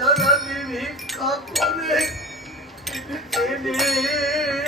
Yarabbim kalk onu Seni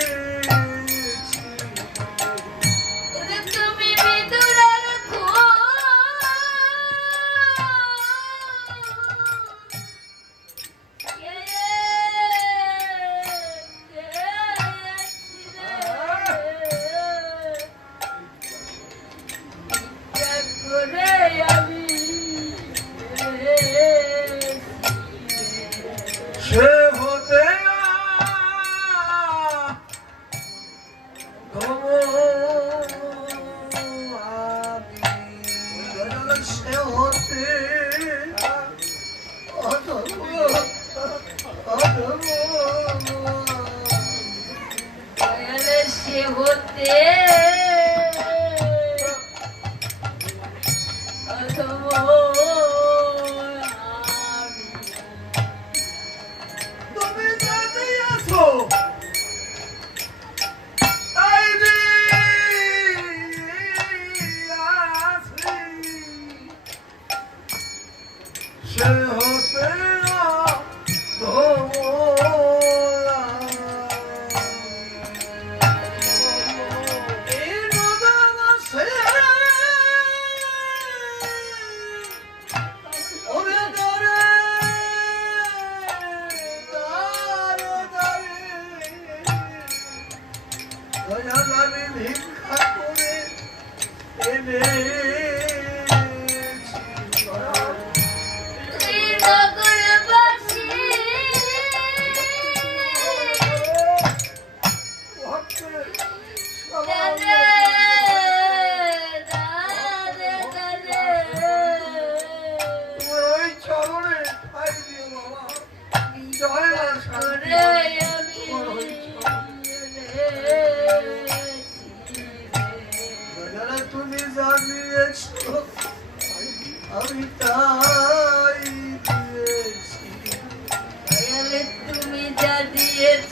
তুমি জানিয়েছ। আমি তাই তুমি যা দিয়েছ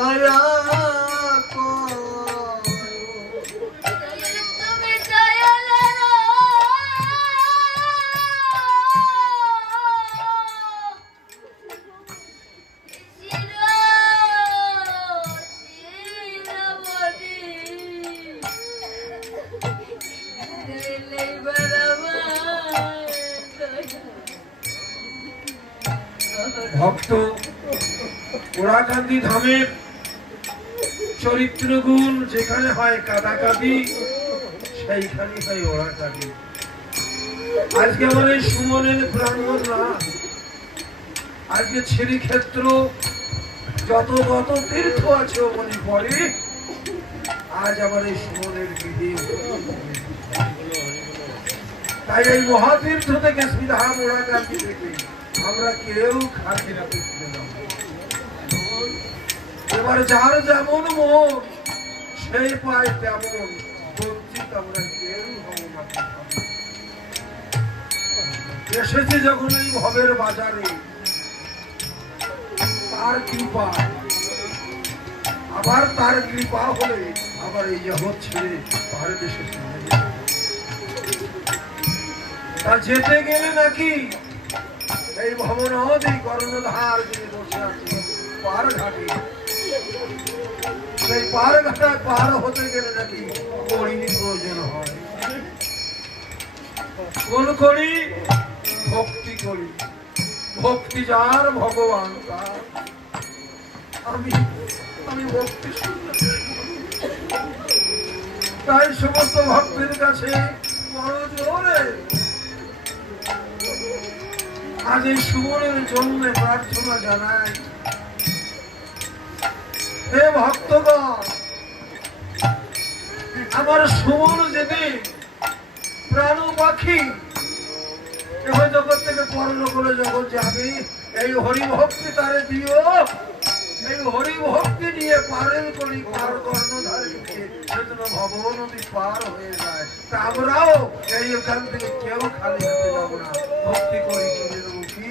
দয়া ভক্ত ওরাকান্দি ধামের চরিত্র গুণ যেখানে হয় কাদাকাদি, সেইখানে হয় ওরাকাদি আজকে আমার এই সুমনের না আজকে ছেড়ি ক্ষেত্র যত যত তীর্থ আছে ওখানে পরে আজ আমার এই সুমনের বিধি তাই এই মহাতীর্থ থেকে শ্রীধাম ওরাকান্দি থেকে আমরা কেউ করতে না। এবার যার যেমন মন, সেই পায় তেমন বঞ্চিত আমরা কেউ হব না। এসেছি যখন এই ভবের বাজারে, তার কৃপা। আবার তার কৃপা হলে আবার এই দেশে চলে যেতে হবে। তা যেতে গেলে নাকি এই ভবন ভবনদী কর্ণধার যিনি বসে আছে, পার ঘাটে। সেই পার ঘাটায় পার হতে গেলে নাকি কড়ির প্রয়োজন হয়। কোন করি ভক্তি করি ভক্তি যার, ভগবান আমি আমি ভক্তি তাই সমস্ত ভক্তের কাছে আজ এই সুমনের জন্য প্রার্থনা জানাই। হে ভক্তগণ, আমার সুমন যেদিন প্রাণ পাখি এহ জগৎ থেকে পরলোকলে জগৎ যাবে এই হরি ভক্তি তারে দিও। এই হরি নিয়ে পারেন করি পার কর্ণধার সেজন্য ভব নদী পার হয়ে যায়। তা আমরাও এই ওখান থেকে কেউ খালি হাতে যাব না। ভক্তি করি কি